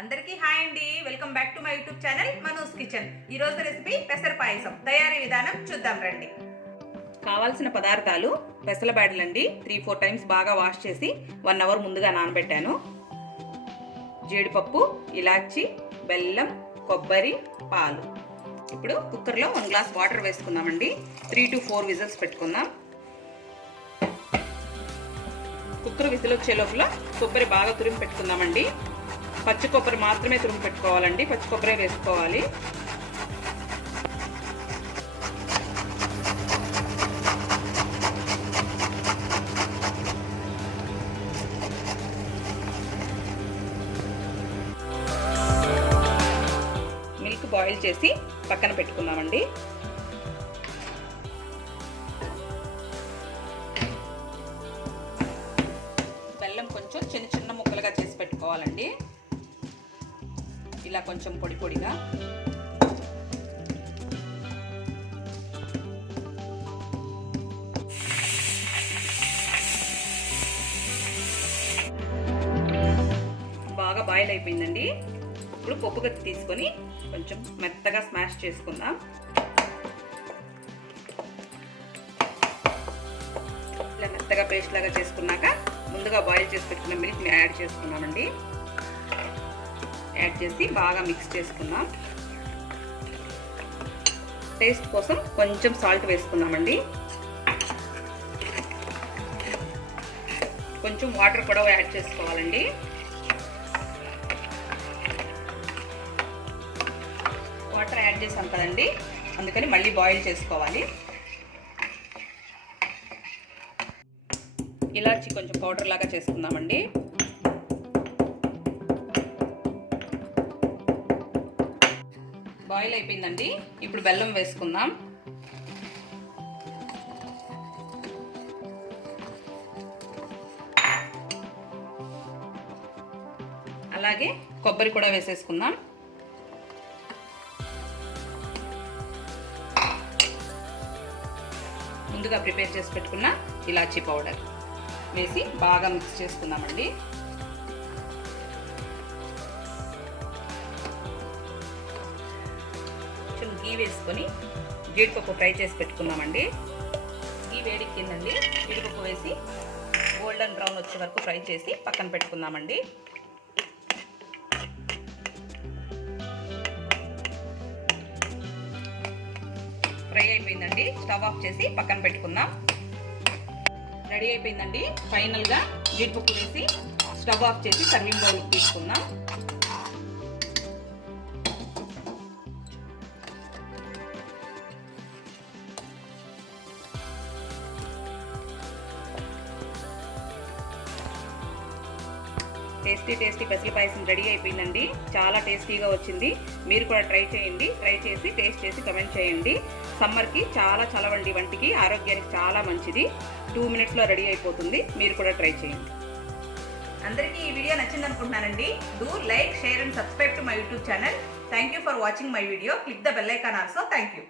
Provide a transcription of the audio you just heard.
అందరికీ హాయ్ అండి. Welcome back to my YouTube channel మనూస్ kitchen. ఈ రోజు రెసిపీ పెసర పాయసం. తయారీ విధానం చూద్దాం రండి. కావాల్సిన పదార్థాలు పెసల బ్యాడలండి. 3-4 టైమ్స్ బాగా వాష్ చేసి 1 అవర్ ముందుగా నానబెట్టాను. జీడిపప్పు, ఇలాచి, బెల్లం, కొబ్బరి, పాలు. ఇప్పుడు కుక్కర్లో 1 గ్లాస్ వాటర్ వేసుకుందామండి. 3 to 4 విజిల్స్ పెట్టుకుందాం. కుక్కర్ విజిల్ వచ్చే లోపల కొబ్బరి బాగా తురిమి పెట్టుకుందామండి. పచ్చి కొబ్బరి మాత్రమే తురిమి పెట్టుకోవాలండి. పచ్చి కొబ్బరే వేసుకోవాలి. మిల్క్ బాయిల్ చేసి పక్కన పెట్టుకుందామండి. బెల్లం కొంచెం చిన్న చిన్న ముక్కలుగా చేసి పెట్టుకోవాలండి. ఇలా కొంచెం పొడి పొడిగా. బాగా బాయిల్ అయిపోయిందండి. ఇప్పుడు పప్పు గత్తి తీసుకొని కొంచెం మెత్తగా స్మాష్ చేసుకుందాం. ఇలా మెత్తగా పేస్ట్ లాగా చేసుకున్నాక ముందుగా బాయిల్ చేసి పెట్టుకున్న మిల్క్ని యాడ్ చేసుకున్నామండి. యాడ్ చేసి బాగా మిక్స్ చేసుకుందాం. టేస్ట్ కోసం కొంచెం సాల్ట్ వేసుకుందామండి. కొంచెం వాటర్ కూడా యాడ్ చేసుకోవాలండి. వాటర్ యాడ్ చేసాం కదండి, అందుకని మళ్ళీ బాయిల్ చేసుకోవాలి. ఇలాచి కొంచెం పౌడర్ లాగా చేసుకుందామండి. బాయిల్ అయిపోయిందండి. ఇప్పుడు బెల్లం వేసుకుందాం. అలాగే కొబ్బరి కూడా వేసేసుకుందాం. ముందుగా ప్రిపేర్ చేసి పెట్టుకున్న ఇలాచీ పౌడర్ వేసి బాగా మిక్స్ చేసుకుందామండి. గీ వేసుకొని జీడిపప్పు ఫ్రై చేసి పెట్టుకున్నామండి. గీ వేడెక్కిందండి. జీడిపప్పు వేసి గోల్డెన్ బ్రౌన్ వచ్చే వరకు ఫ్రై చేసి పక్కన పెట్టుకుందామండి. ఫ్రై అయిపోయిందండి. స్టవ్ ఆఫ్ చేసి పక్కన పెట్టుకుందాం. రెడీ అయిపోయిందండి. ఫైనల్గా జీడిపప్పు వేసి స్టవ్ ఆఫ్ చేసి సర్వింగ్ బౌల్కి తీసుకుందాం. టేస్టీ పెసల పాయసం రెడీ అయిపోయిందండి. చాలా టేస్టీగా వచ్చింది. మీరు కూడా ట్రై చేయండి. ట్రై చేసి టేస్ట్ చేసి కమెంట్ చేయండి. సమ్మర్కి చాలా చలవండి. వంటికి ఆరోగ్యానికి చాలా మంచిది. 2 minutesలో రెడీ అయిపోతుంది. మీరు కూడా ట్రై చేయండి. అందరికీ ఈ వీడియో నచ్చింది అనుకుంటున్నానండి. Do like, share and subscribe to my YouTube channel. Thank you for watching my video. Click the bell icon also. Thank you.